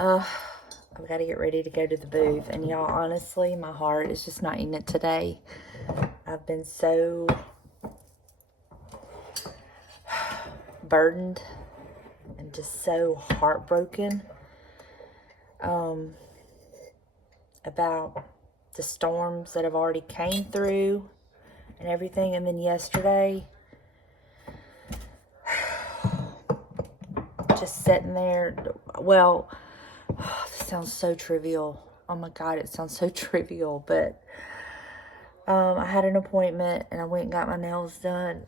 I've got to get ready to go to the booth. And y'all, honestly, my heart is just not in it today. I've been so burdened and just so heartbroken about the storms that have already came through and everything. And then yesterday, just sitting there, well, this sounds so trivial. Oh my God, it sounds so trivial, but I had an appointment and I went and got my nails done.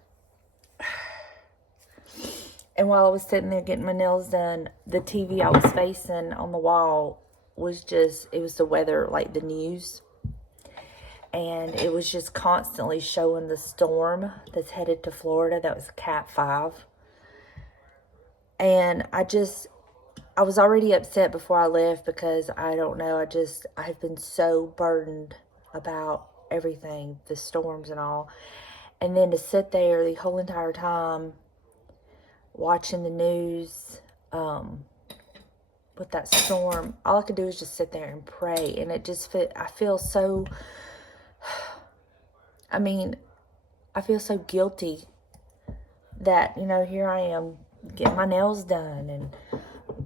And while I was sitting there getting my nails done, the TV I was facing on the wall was just, it was the weather, like the news. And it was just constantly showing the storm that's headed to Florida. That was Cat 5. And I was already upset before I left because I don't know, I've been so burdened about everything, the storms and all. And then to sit there the whole entire time watching the news with that storm, all I could do is just sit there and pray. And I feel so, I feel so guilty that, here I am getting my nails done and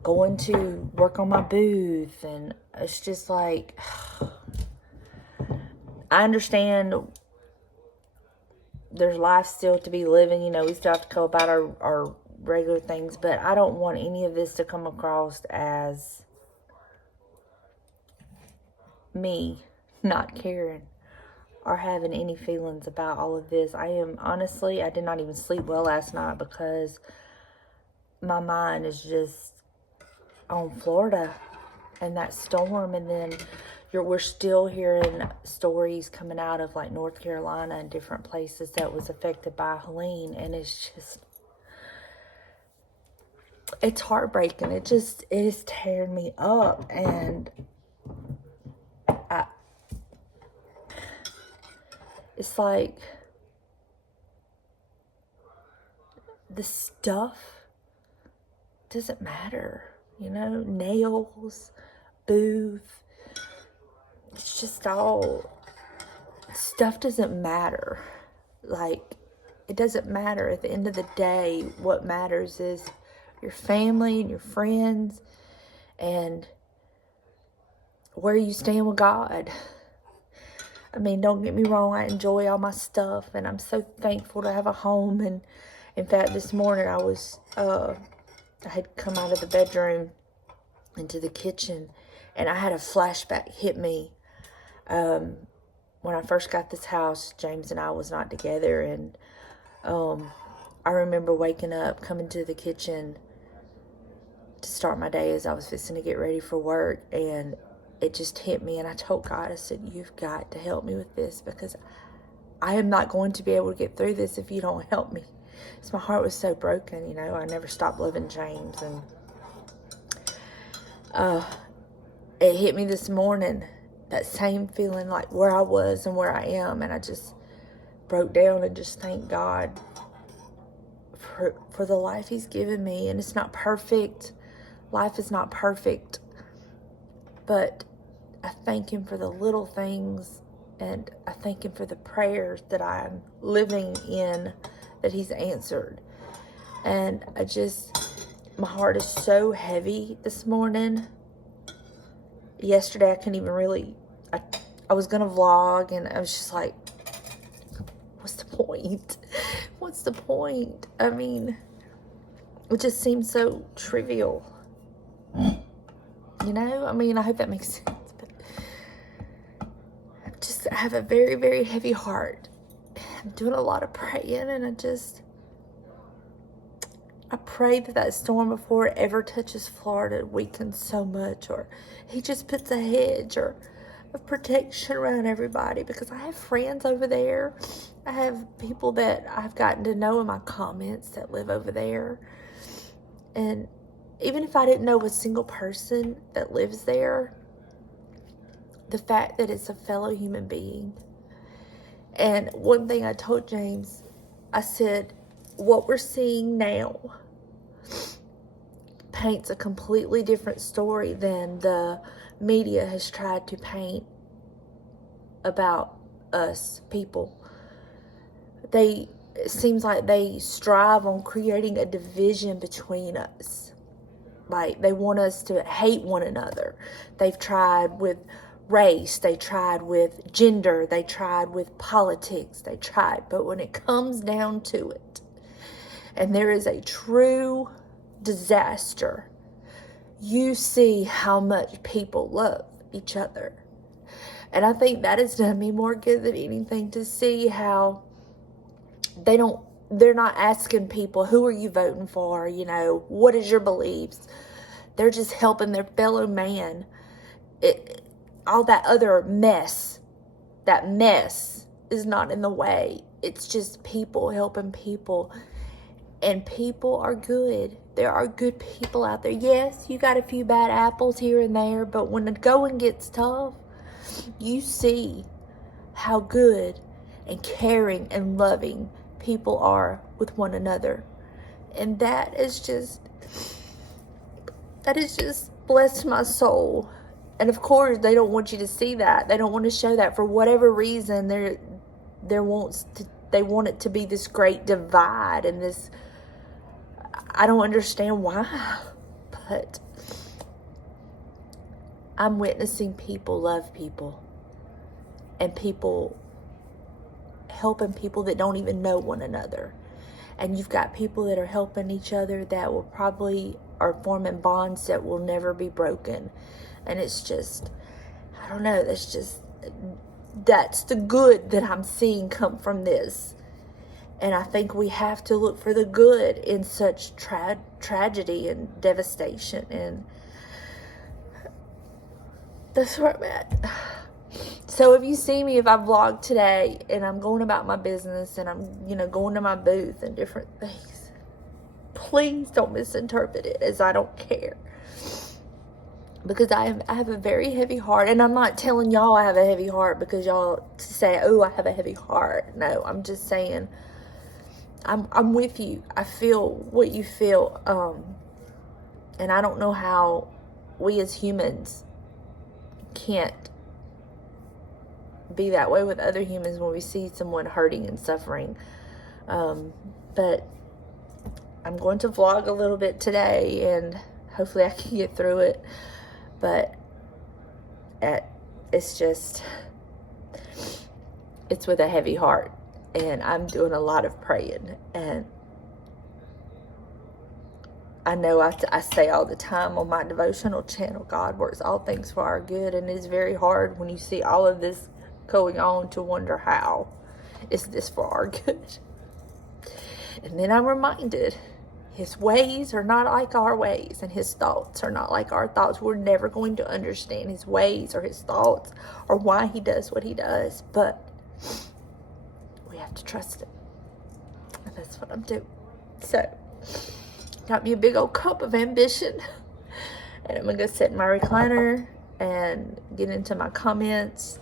going to work on my booth. And it's just like, I understand there's life still to be living. We still have to go about our regular things, but I don't want any of this to come across as me not caring or having any feelings about all of this. I did not even sleep well last night because my mind is just on Florida and that storm. And then we're still hearing stories coming out of like North Carolina and different places that was affected by Helene. And it's heartbreaking. It is tearing me up. And it's like the stuff doesn't matter, nails, booth, it's just all, stuff doesn't matter. Like, it doesn't matter. At the end of the day, what matters is your family and your friends and where you stand with God. Don't get me wrong, I enjoy all my stuff and I'm so thankful to have a home. And in fact, this morning I had come out of the bedroom into the kitchen and I had a flashback hit me. When I first got this house, James and I was not together, and I remember waking up, coming to the kitchen to start my day as I was fixing to get ready for work, and it just hit me, and I told God, I said, you've got to help me with this because I am not going to be able to get through this if you don't help me. So my heart was so broken, I never stopped loving James, and it hit me this morning, that same feeling like where I was and where I am, and I just broke down and just thanked God for the life He's given me. And it's not perfect. Life is not perfect. But I thank Him for the little things, and I thank Him for the prayers that I'm living in that He's answered. And my heart is so heavy this morning. Yesterday, I couldn't even really, I was going to vlog, and I was just like, what's the point? What's the point? It just seems so trivial. I hope that makes sense, but I have a very, very heavy heart. I'm doing a lot of praying, and I pray that storm, before it ever touches Florida, weakens so much, or He just puts a hedge of protection around everybody, because I have friends over there. I have people that I've gotten to know in my comments that live over there. And even if I didn't know a single person that lives there, the fact that it's a fellow human being. And one thing I told James, I said, what we're seeing now, paints a completely different story than the media has tried to paint about us people. It seems like they strive on creating a division between us. Like, they want us to hate one another. They've tried with race, they tried with gender, they tried with politics, but when it comes down to it, and there is a true disaster, you see how much people love each other. And I think that has done me more good than anything, to see how they're not asking people, who are you voting for? You know, what is your beliefs? They're just helping their fellow man. All that other mess, that mess is not in the way. It's just people helping people. And people are good. There are good people out there. Yes, you got a few bad apples here and there, but when the going gets tough, you see how good and caring and loving people are with one another. And that is just blessed my soul. And of course, they don't want you to see that. They don't want to show that. For whatever reason, they want it to be this great divide and this. I don't understand why, but I'm witnessing people love people, and people helping people that don't even know one another. And you've got people that are helping each other that will probably are forming bonds that will never be broken. And it's just, I don't know, that's the good that I'm seeing come from this. And I think we have to look for the good in such tragedy and devastation. And that's where I'm at. So if you see me, if I vlog today and I'm going about my business and I'm, going to my booth and different things, please don't misinterpret it as I don't care. Because I have a very heavy heart. And I'm not telling y'all I have a heavy heart because y'all say, oh, I have a heavy heart. No, I'm just saying, I'm with you. I feel what you feel. And I don't know how we as humans can't be that way with other humans when we see someone hurting and suffering. But I'm going to vlog a little bit today, and hopefully I can get through it. But it's with a heavy heart. And I'm doing a lot of praying. And I know I say all the time on my devotional channel, God works all things for our good. And it's very hard when you see all of this going on to wonder, how is this for our good? And then I'm reminded, his ways are not like our ways, and his thoughts are not like our thoughts. We're never going to understand his ways or his thoughts or why he does what he does. But we have to trust him. And that's what I'm doing. So, got me a big old cup of ambition. And I'm going to go sit in my recliner and get into my comments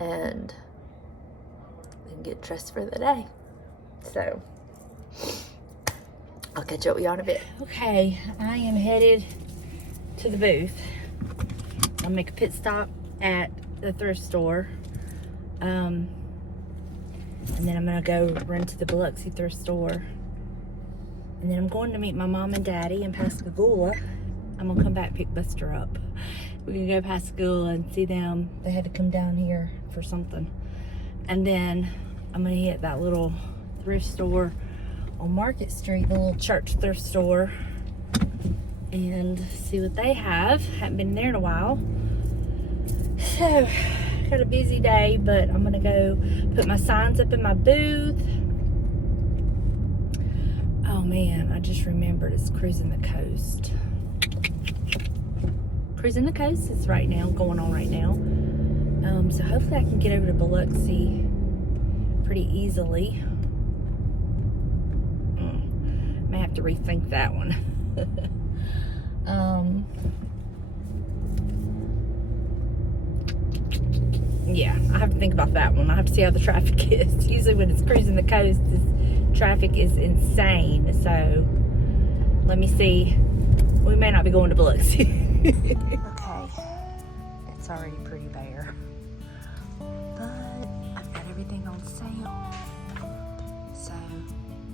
and then get dressed for the day. So, I'll catch up with you in a bit. Okay, I am headed to the booth. I'll make a pit stop at the thrift store. And then I'm going to go run to the Biloxi thrift store. And then I'm going to meet my mom and daddy in Pascagoula. I'm going to come back pick Buster up. We're going to go Pascagoula and see them. They had to come down here for something. And then I'm going to hit that little thrift store on Market Street, the little church thrift store, and see what they have. Haven't been there in a while. So, got a busy day, but I'm gonna go put my signs up in my booth. Oh man, I just remembered it's Cruising the Coast. Cruising the Coast is going on right now. So hopefully I can get over to Biloxi pretty easily. May have to rethink that one. Yeah, I have to think about that one. I have to see how the traffic is. Usually when it's Cruising the Coast, this traffic is insane. So let me see We may not be going to Biloxi. Okay. It's already pretty bare. But I've got everything on sale. So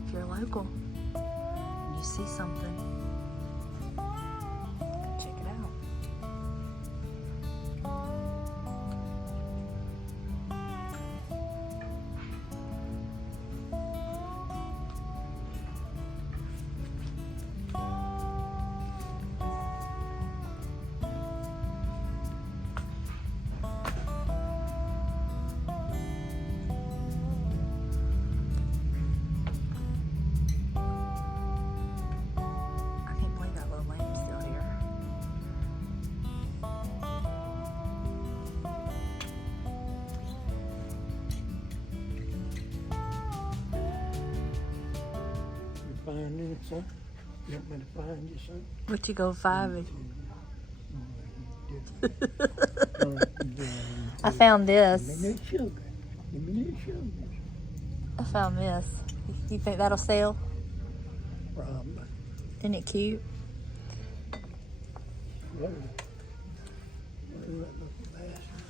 if you're local and you see something, go check it out. Find it, son? You want me to find you, son? What you go find? I found this. Give me that sugar. Give me that sugar. I found this. You think that'll sell? Probably. Isn't it cute? What is that little basket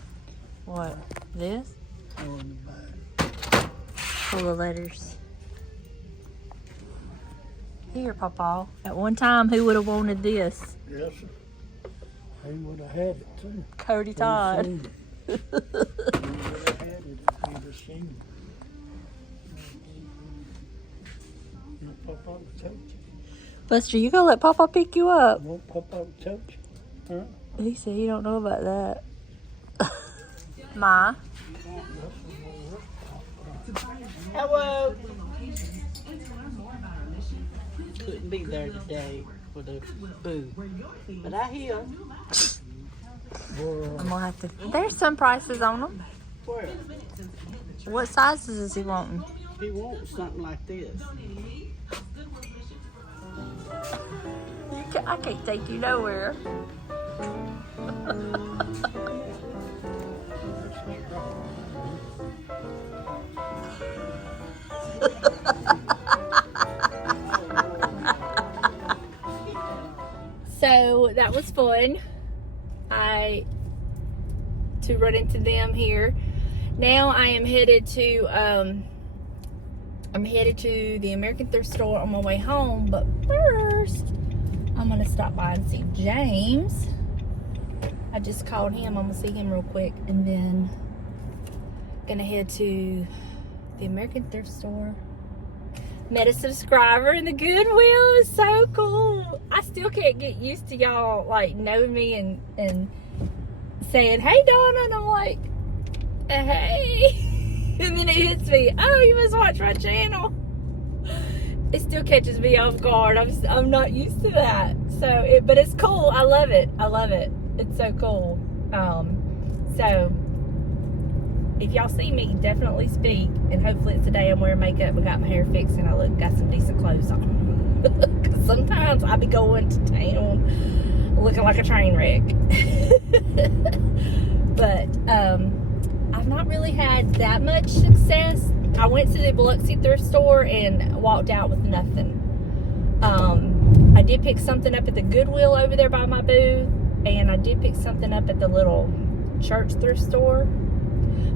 What? This? on the back? Full of letters. Here, Papa. At one time, who would have wanted this? Yes, sir. He would have had it, too. Cody Todd. He would have had it if he'd have seen it. You want Papa to touch you? Buster, you gonna let Papa pick you up? You want Papa to touch you? Huh? He said you don't know about that. Ma. Hello. Couldn't be there today for the boo, but I hear. I'm gonna have to. There's some prices on them. Where? What sizes is he wanting? He wants something like this. I can't take you nowhere. So that was fun. To run into them here. Now I am headed to the American Thrift store on my way home, but first I'm gonna stop by and see James. I just called him. I'm gonna see him real quick, and then gonna head to the American Thrift store. Met a subscriber in the Goodwill. Is so cool. I still can't get used to y'all like knowing me and saying, "Hey Donna," and I'm like, "Hey," and then it hits me. Oh, you must watch my channel. It still catches me off guard. I'm not used to that. So, but it's cool. I love it. I love it. It's so cool. So if y'all see me, definitely speak, and hopefully it's the day I'm wearing makeup and got my hair fixed and I got some decent clothes on. Because sometimes I be going to town looking like a train wreck. But I've not really had that much success. I went to the Biloxi thrift store and walked out with nothing. I did pick something up at the Goodwill over there by my booth, and I did pick something up at the little church thrift store.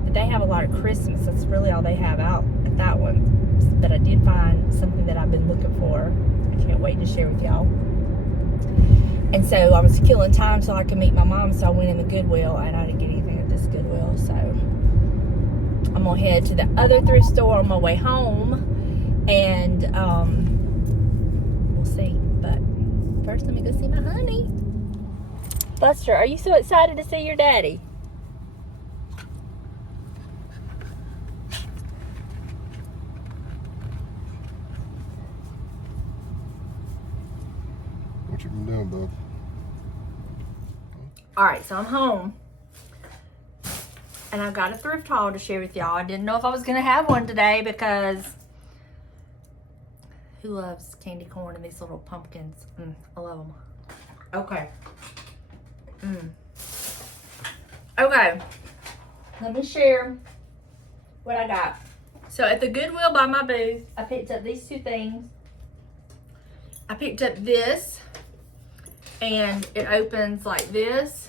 But they have a lot of Christmas. That's really all they have out at that one. But I did find something that I've been looking for. I can't wait to share with y'all. And so I was killing time so I could meet my mom, so I went in the Goodwill, and I didn't get anything at this Goodwill. So I'm gonna head to the other thrift store on my way home, and we'll see. But first, let me go see my honey. Buster, are you so excited to see your daddy? What you been doing, bub? Alright, so I'm home. And I've got a thrift haul to share with y'all. I didn't know if I was going to have one today because who loves candy corn and these little pumpkins? I love them. Okay. Okay. Let me share what I got. So at the Goodwill by my booth, I picked up these two things. I picked up this. and it opens like this.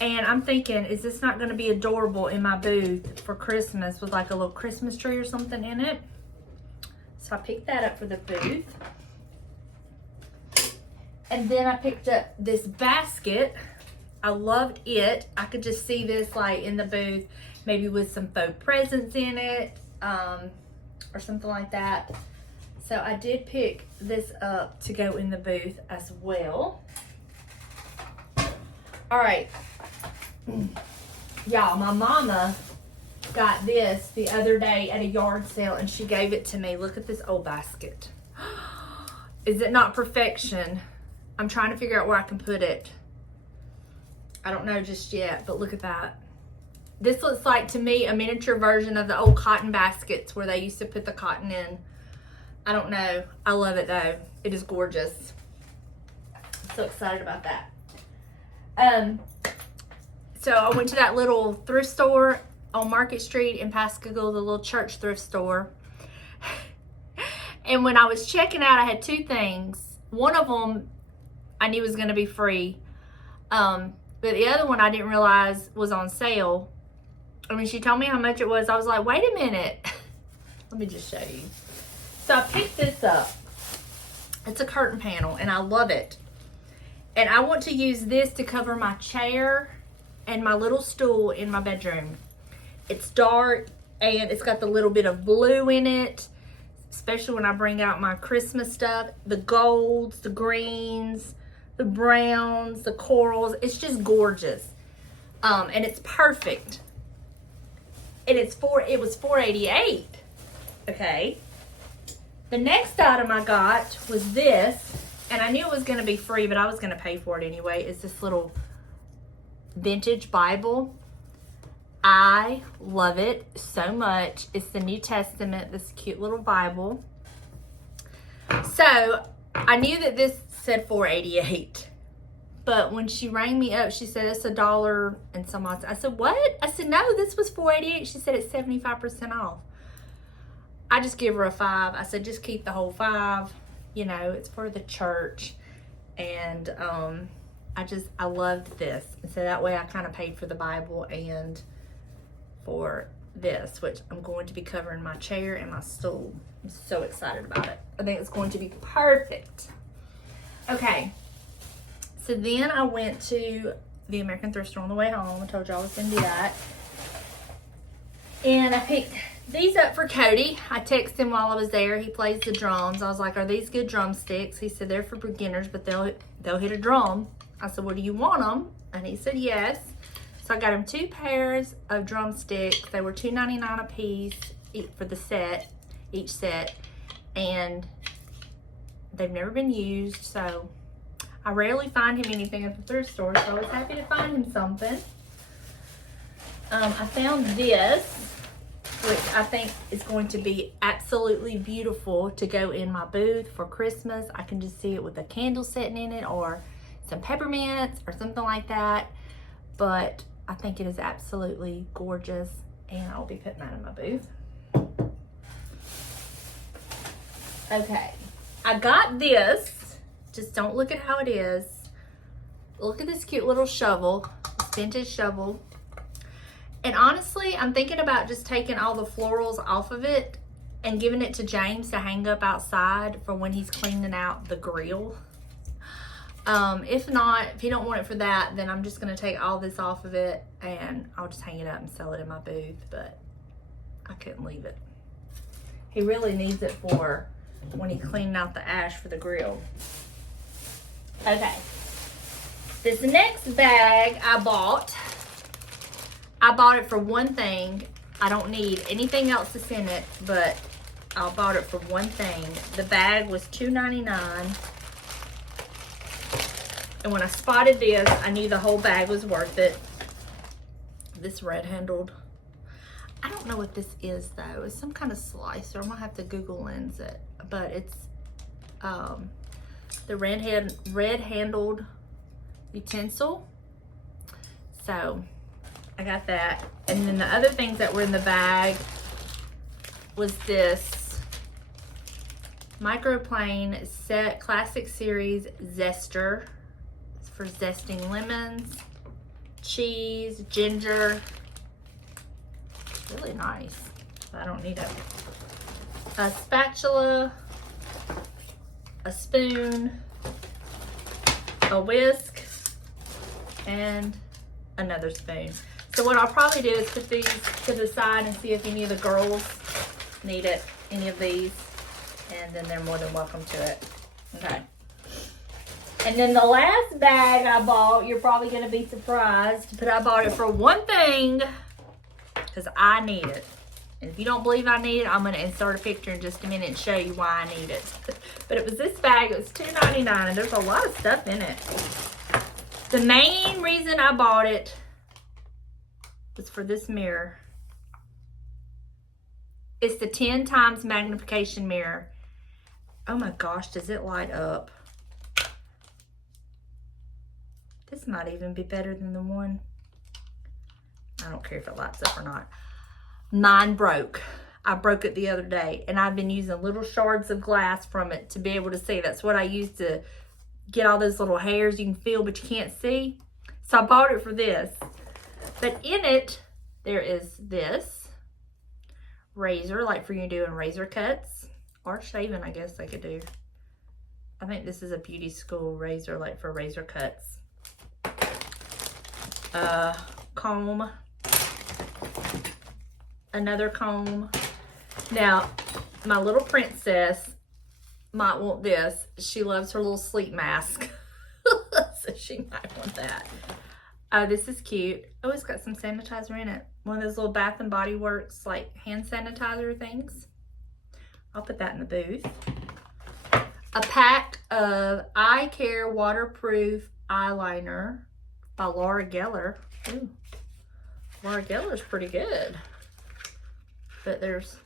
And I'm thinking, is this not going to be adorable in my booth for Christmas with like a little Christmas tree or something in it? So I picked that up for the booth. And then I picked up this basket. I loved it. I could just see this like in the booth, maybe with some faux presents in it, or something like that. So I did pick this up to go in the booth as well. All right. Y'all, my mama got this the other day at a yard sale and she gave it to me. Look at this old basket. Is it not perfection? I'm trying to figure out where I can put it. I don't know just yet, but look at that. This looks like, to me, a miniature version of the old cotton baskets where they used to put the cotton in. I don't know. I love it though. It is gorgeous. I'm so excited about that. So I went to that little thrift store on Market Street in Pascagoula, the little church thrift store. And when I was checking out, I had two things. One of them I knew was going to be free. But the other one I didn't realize was on sale. And when she told me how much it was, I was like, wait a minute. Let me just show you. So I picked this up. It's a curtain panel and I love it. And I want to use this to cover my chair and my little stool in my bedroom. It's dark and it's got the little bit of blue in it, especially when I bring out my Christmas stuff. The golds, the greens, the browns, the corals. It's just gorgeous. And it's perfect. And it was $4.88. Okay. The next item I got was this, and I knew it was going to be free, but I was going to pay for it anyway. It's this little vintage Bible. I love it so much. It's the New Testament, this cute little Bible. So I knew that this said $4.88, but when she rang me up, she said it's $1 and some odd. I said, what? I said, no, this was $4.88. She said it's 75% off. I just give her a 5. I said, just keep the whole 5. You know, it's for the church. And I loved this. And so that way I kind of paid for the Bible and for this, which I'm going to be covering my chair and my stool. I'm so excited about it. I think it's going to be perfect. Okay. So then I went to the American Thrift Store on the way home. I told you I was going to do that. And I picked these up for Cody. I texted him while I was there. He plays the drums. I was like, are these good drumsticks? He said they're for beginners, but they'll hit a drum. I said, well, do you want them? And he said yes. So I got him 2 pairs of drumsticks. They were $2.99 a piece for the set, each set. And they've never been used, so I rarely find him anything at the thrift store, so I was happy to find him something. I found this, which I think is going to be absolutely beautiful to go in my booth for Christmas. I can just see it with a candle sitting in it or some peppermints or something like that. But I think it is absolutely gorgeous, and I'll be putting that in my booth. Okay, I got this. Just don't look at how it is. Look at this cute little shovel, this vintage shovel. And honestly, I'm thinking about just taking all the florals off of it and giving it to James to hang up outside for when he's cleaning out the grill. If not, if you don't want it for that, then I'm just going to take all this off of it and I'll just hang it up and sell it in my booth, but I couldn't leave it. He really needs it for when he's cleaning out the ash for the grill. Okay. This next bag I bought it for one thing. I don't need anything else that's in it, but I bought it for one thing. The bag was $2.99. And when I spotted this, I knew the whole bag was worth it. This red handled. I don't know what this is though. It's some kind of slicer. I'm gonna have to Google lens it. But it's the red handled utensil. So I got that. And then the other things that were in the bag was this microplane set classic series zester for zesting lemons, cheese, ginger. It's really nice. I don't need a spatula, a spoon, a whisk, and another spoon. So what I'll probably do is put these to the side and see if any of the girls need it, any of these, and then they're more than welcome to it. Okay. And then the last bag I bought, you're probably gonna be surprised, but I bought it for one thing, because I need it. And if you don't believe I need it, I'm gonna insert a picture in just a minute and show you why I need it. But it was this bag, it was $2.99, and there's a lot of stuff in it. The main reason I bought it was for this mirror. It's the 10 times magnification mirror. Oh my gosh, does it light up? This might even be better than the one. I don't care if it lights up or not. Mine broke. I broke it the other day, and I've been using little shards of glass from it to be able to see. That's what I used to get all those little hairs you can feel but you can't see. So I bought it for this. But in it, there is this razor, like for you doing razor cuts or shaving, I guess they could do. I think this is a beauty school razor, like for razor cuts. Comb, another comb. Now, my little princess might want this. She loves her little sleep mask, so she might want that. Oh, this is cute. Oh, it's got some sanitizer in it. One of those little Bath and Body Works, like hand sanitizer things. I'll put that in the booth. A pack of Eye Care Waterproof Eyeliner by Laura Geller. Ooh, Laura Geller's pretty good. But there's,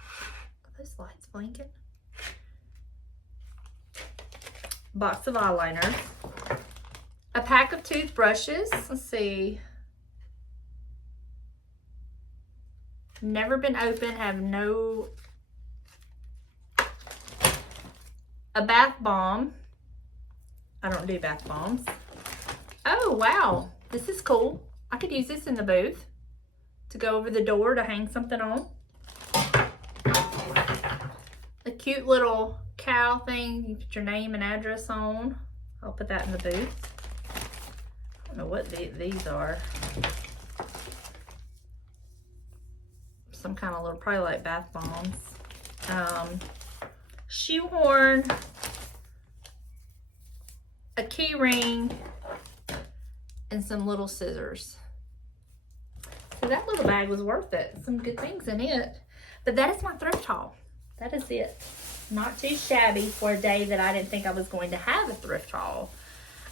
are those lights blinking? Box of eyeliner. A pack of toothbrushes. Let's see. Never been open, have no. A bath bomb. I don't do bath bombs. Oh, wow. This is cool. I could use this in the booth to go over the door to hang something on. A cute little cow thing you put your name and address on. I'll put that in the booth. I don't know what these are. Some kind of little, probably like bath bombs. Shoehorn, a key ring, and some little scissors. So that little bag was worth it. Some good things in it. But that is my thrift haul. That is it. Not too shabby for a day that I didn't think I was going to have a thrift haul.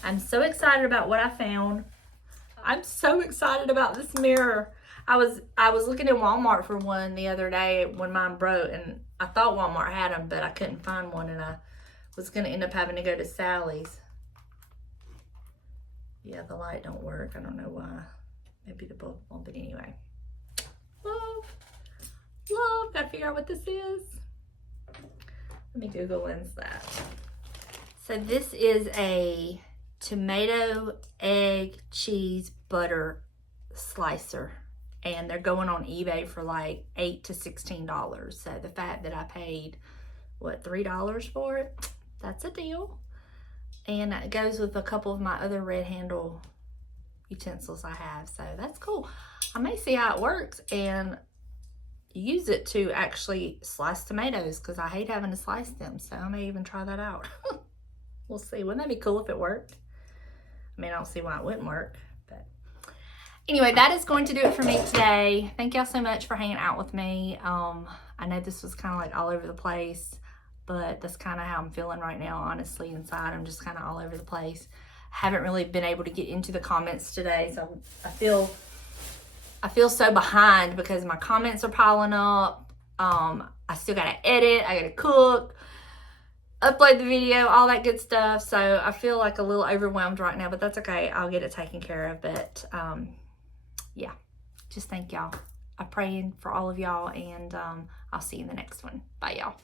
I'm so excited about what I found. I'm so excited about this mirror. I was looking in Walmart for one the other day when mine broke, and I thought Walmart had them, but I couldn't find one, and I was going to end up having to go to Sally's. Yeah, the light don't work. I don't know why. Maybe the bulb won't, but anyway. Love. Gotta figure out what this is. Let me Google Lens that. So this is a tomato, egg, cheese, butter slicer. And they're going on eBay for like $8 to $16. So the fact that I paid, what, $3 for it? That's a deal. And it goes with a couple of my other red handle utensils I have. So that's cool. I may see how it works and use it to actually slice tomatoes, because I hate having to slice them. So I may even try that out. We'll see. Wouldn't that be cool if it worked? I mean, I don't see why it wouldn't work. But anyway, that is going to do it for me today. Thank y'all so much for hanging out with me. I know this was kind of like all over the place, but that's kind of how I'm feeling right now, honestly. Inside, I'm just kind of all over the place. Haven't really been able to get into the comments today, so I feel so behind because my comments are piling up. I still gotta edit, I gotta cook, upload the video, all that good stuff. So I feel like a little overwhelmed right now, but that's okay. I'll get it taken care of. But yeah, just thank y'all. I'm praying for all of y'all, and I'll see you in the next one. Bye, y'all.